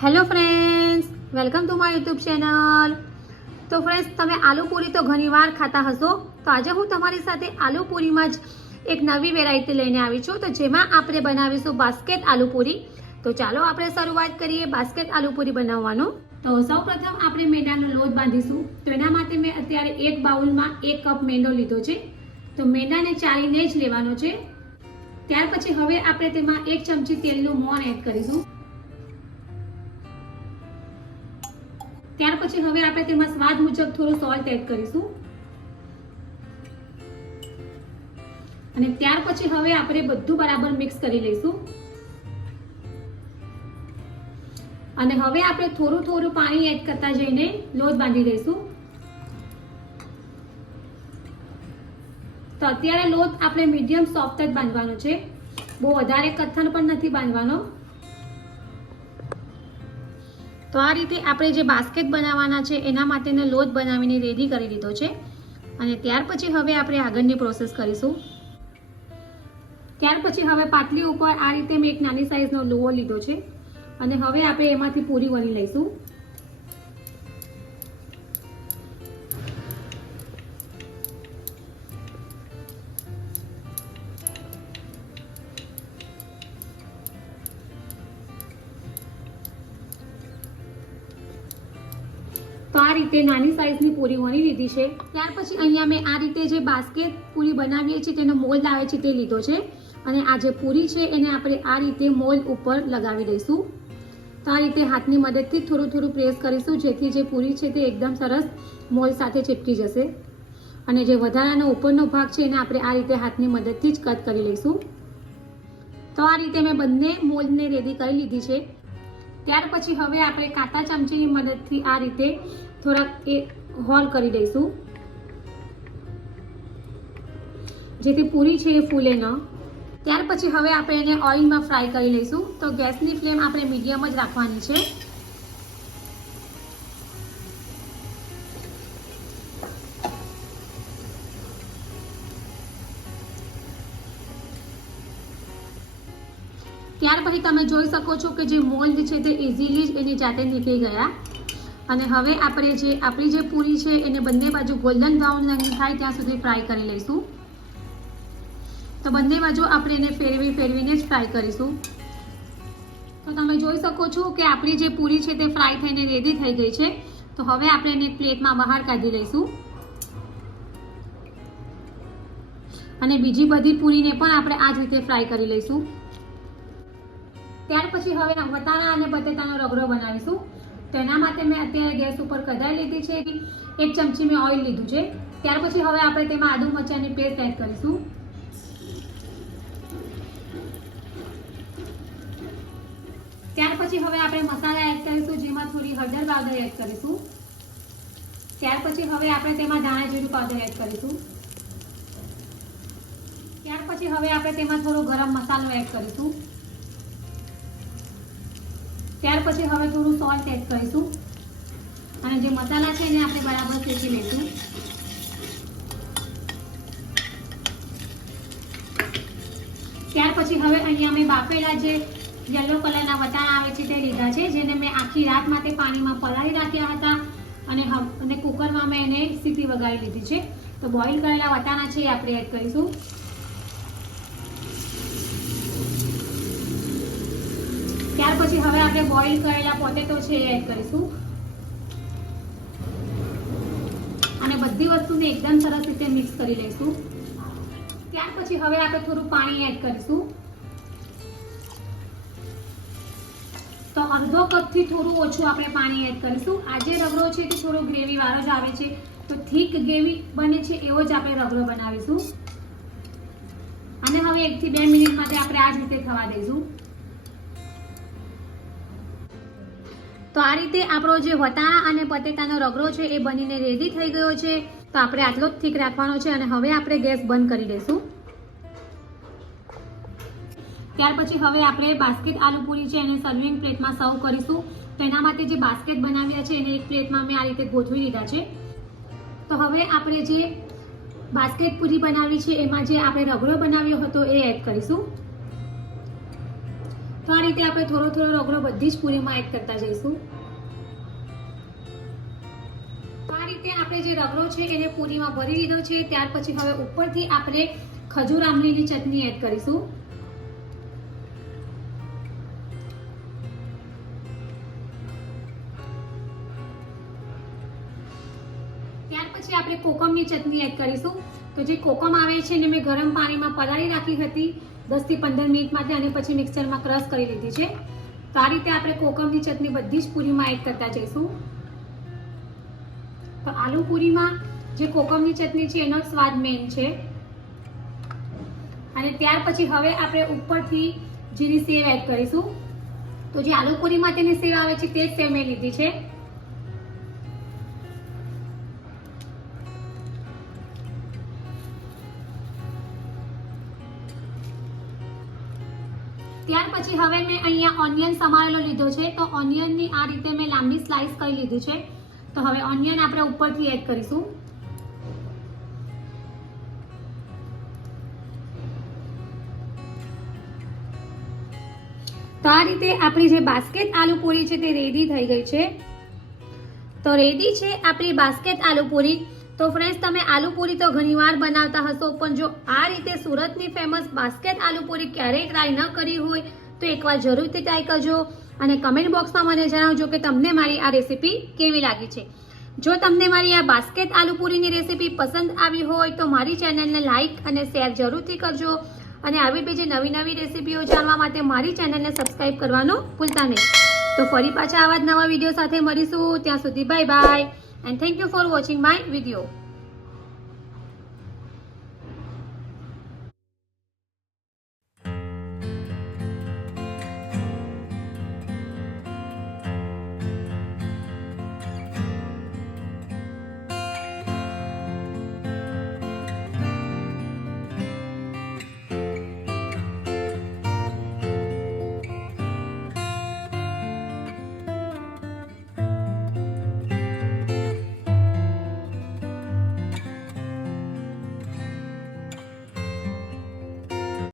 Hello friends, welcome to my YouTube channel. તો friends, તમે આલુ પૂરી તો ઘણીવાર ખાતા હશો. તો આજે હું તમારી સાથે આલુ પૂરીમાં જ એક નવી વેરાયટી લઈને આવી છું, તો જેમાં આપણે બનાવીશું બાસ્કેટ આલુ પૂરી. તો ચાલો આપણે શરૂઆત કરીએ બાસ્કેટ આલુ પૂરી બનાવવાનું. તો સૌપ્રથમ આપણે મેંદાનો લોટ બાંધીશું. તો એના માટે મેં અત્યારે એક બાઉલમાં 1 કપ મેંદો લીધો છે. તો મેંદાને ચાળીને જ લેવાનો છે. ત્યાર પછી હવે આપણે તેમાં 1 ચમચી તેલનું મોણ એડ કરીશું. ત્યાર પછી હવે આપણે તેમાં સ્વાદ મુજબ થોડું સોલ્ટ એડ કરીશું અને ત્યાર પછી હવે આપણે બધું બરાબર મિક્સ કરી લઈશું. અને હવે આપણે થોડું થોડું પાણી એડ કરતા જઈને લોટ બાંધી લઈશું. તો અત્યારે લોટ આપણે મીડિયમ સોફ્ટ જ બાંધવાનો છે, બહુ વધારે કથન પણ નથી બાંધવાનો. તો આ રીતે આપણે જે બાસ્કેટ બનાવવાના છે એના માટેનો લોટ બનાવીને રેડી કરી લીધો છે. અને ત્યાર પછી હવે આપણે આગળની પ્રોસેસ કરીશું. ત્યાર પછી હવે પાટલી ઉપર આ રીતે મેં એક નાની સાઈઝનો લોહો લીધો છે અને હવે આપણે એમાંથી પૂરી વણી લઈશું. તો આ રીતે નાની સાઈઝની પૂરી વણી લીધી છે. ત્યાર પછી અહીંયા મેં આ રીતે જે બાસ્કેટ પૂરી બનાવીએ છીએ તેનો મોલ્ડ આવે છે તે લીધો છે અને આ જે પૂરી છે એને આપણે આ રીતે મોલ્ડ ઉપર લગાવી દઈશું. તો આ રીતે હાથની મદદથી થોડું થોડું પ્રેસ કરીશું, જેથી જે પૂરી છે તે એકદમ સરસ મોલ્ડ સાથે ચીપકી જશે. અને જે વધારાનો ઉપરનો ભાગ છે એને આપણે આ રીતે હાથની મદદથી જ કટ કરી લઈશું. તો આ રીતે મેં બંને મોલ્ડને રેડી કરી લીધી છે. ત્યાર પછી હવે આપણે કાંટા ચમચીની મદદથી આ રીતે થોડાક હોલ કરી દઈશું, જેથી પૂરી છે એ ફૂલે ન. ત્યાર પછી હવે આપણે એને ઓઇલમાં ફ્રાય કરી લઈશું. તો ગેસની ફ્લેમ આપણે મીડિયમ જ રાખવાની છે. ત્યાર પછી તમે જોઈ શકો છો કે જે મોલ્ડ છે તે ઇઝીલી જ એની જાતે નીકળી ગયા. અને હવે આપણે આપણી જે પૂરી છે એને બંને બાજુ ગોલ્ડન બ્રાઉન રંગ થાય ત્યાં સુધી ફ્રાય કરી લઈશું. તો બંને બાજુ આપણે એને ફેરવીને જ ફ્રાય કરીશું. તો તમે જોઈ શકો છો કે આપણી જે પૂરી છે તે ફ્રાય થઈને રેડી થઈ ગઈ છે. તો હવે આપણે એને પ્લેટમાં બહાર કાઢી લઈશું અને બીજી બધી પૂરીને પણ આપણે આ જ રીતે ફ્રાય કરી લઈશું. ત્યાર પછી હવે વટાણા અને બટેટાનો રગડો બનાવીશું. તો એના માટે મેં અત્યારે ગેસ ઉપર કઢાઈ લીધી છે. 1 ચમચી મેં ઓઇલ લીધું છે. ત્યાર પછી હવે આપણે તેમાં આદુ મરચાંની પેસ્ટ એડ કરીશું. ત્યાર પછી હવે આપણે મસાલા એડ કરીશું, જેમાં થોડી હળદર પાવડર એડ કરીશું. ત્યાર પછી હવે આપણે તેમાં ધાણા જીરું પાવડર એડ કરીશું. ત્યાર પછી હવે આપણે તેમાં થોડો ગરમ મસાલો એડ કરીશું. ત્યાર પછી હવે થોડું સોલ્ટ એડ કરીશું અને જે મસાલા છે એને આપણે બરાબર શેકી લઈશું. ત્યાર પછી હવે અહીંયા મેં બાફેલા જે યલો કલરના વટાણા આવે છે તે લીધા છે, જેને મેં આખી રાત માટે પાણીમાં પલાળી રાખ્યા હતા અને કુકરમાં મેં એને સીટી વગાડી લીધી છે. તો બોઇલ કરેલા વટાણા છે એ આપણે એડ કરીશું. ત્યાર પછી હવે આપણે બોઇલ કરેલા પોટેટો છે એ એડ કરીશું અને બધી વસ્તુને એકદમ સરસ રીતે મિક્સ કરી લઈશું. ત્યાર પછી હવે આપણે થોડું પાણી એડ કરીશું. તો અડધો કપથી થોડું ઓછું આપણે પાણી એડ કરીશું. આ જે રગડો છે તે થોડો ગ્રેવી વાળો જ આવે છે, તો થીક ગ્રેવી બને છે એવો જ આપણે રગડો બનાવીશું. અને હવે 1 થી 2 મિનિટ માટે આપણે આ જ રીતે થવા દઈશું. તો આ રીતે આપણો જે વટાણા અને બટેટાનો રગડો છે એ બનીને રેડી થઈ ગયો છે. તો આપણે આટલો જ થીક રાખવાનો છે અને હવે આપણે ગેસ બંધ કરી દઈશું. ત્યાર પછી હવે આપણે બાસ્કેટ આલુ પૂરી છે એને સર્વિંગ પ્લેટમાં સર્વ કરીશું. તો એના માટે જે બાસ્કેટ બનાવ્યા છે એને એક પ્લેટમાં મેં આ રીતે ગોઠવી લીધા છે. તો હવે આપણે જે બાસ્કેટ પૂરી બનાવી છે એમાં જે આપણે રગડો બનાવ્યો હતો એ એડ કરીશું. તો આ રીતે આપણે થોડો થોડો રગડો બધી જ પૂરીમાં એડ કરતા જઈશું. તો આ રીતે આપણે જે રગડો છે એને પૂરીમાં ભરી લીધો છે. ત્યાર પછી હવે ઉપરથી આપણે ખજૂર આમલીની ચટણી એડ કરીશું. ત્યાર પછી આપણે કોકમની ચટણી એડ કરીશું. તો જે કોકમ આવે છે એને મેં ગરમ પાણીમાં પલાળી રાખી હતી 10 થી 15 મિનિટ માટે અને પછી મિક્સરમાં ક્રશ કરી લીધી છે. તો આ રીતે આપણે કોકમની ચટણી બધી જ પૂરીમાં એડ કરતા જઈશું. તો આલુ પૂરીમાં જે કોકમની ચટણી છે એનો સ્વાદ મેઇન છે. અને ત્યાર પછી હવે આપણે ઉપરથી જીરી સેવ એડ કરીશું. તો જે આલુ પૂરી માટેની સેવ આવે છે તે જ સેવ મેં લીધી છે. ત્યાર પછી હવે મેં અહીંયા ઓનિયન સમારેલો લીધો છે. તો ઓનિયનની આ રીતે મેં લાંબી સ્લાઇસ કરી લીધી છે. તો હવે ઓનિયન આપણે ઉપરથી એડ કરીશું. તો આ રીતે આપણી જે બાસ્કેટ આલુ પૂરી છે તે રેડી થઈ ગઈ છે. તો રેડી છે આપણી બાસ્કેટ આલુ પૂરી. તો ફ્રેન્ડ્સ, તમે આલુ પૂરી તો ઘણીવાર બનાવતા હશો, પણ જો આ રીતે સુરતની ફેમસ બાસ્કેટ આલુ પૂરી ક્યારેય ટ્રાય ન કરી હોય તો એકવાર જરૂરથી ટ્રાય કરજો અને કમેન્ટ બોક્સમાં મને જણાવજો કે તમને મારી આ રેસીપી કેવી લાગી છે. જો તમને મારી આ બાસ્કેટ આલુ પૂરીની રેસીપી પસંદ આવી હોય તો મારી ચેનલને લાઇક અને શેર જરૂરથી કરજો અને આવી બીજી નવી નવી રેસીપીઓ જાણવા માટે મારી ચેનલને સબસ્ક્રાઇબ કરવાનું ભૂલતા નહીં. તો ફરી પાછા આવા જ નવા વિડીયો સાથે મળીશું. ત્યાં સુધી bye bye. And thank you for watching my video.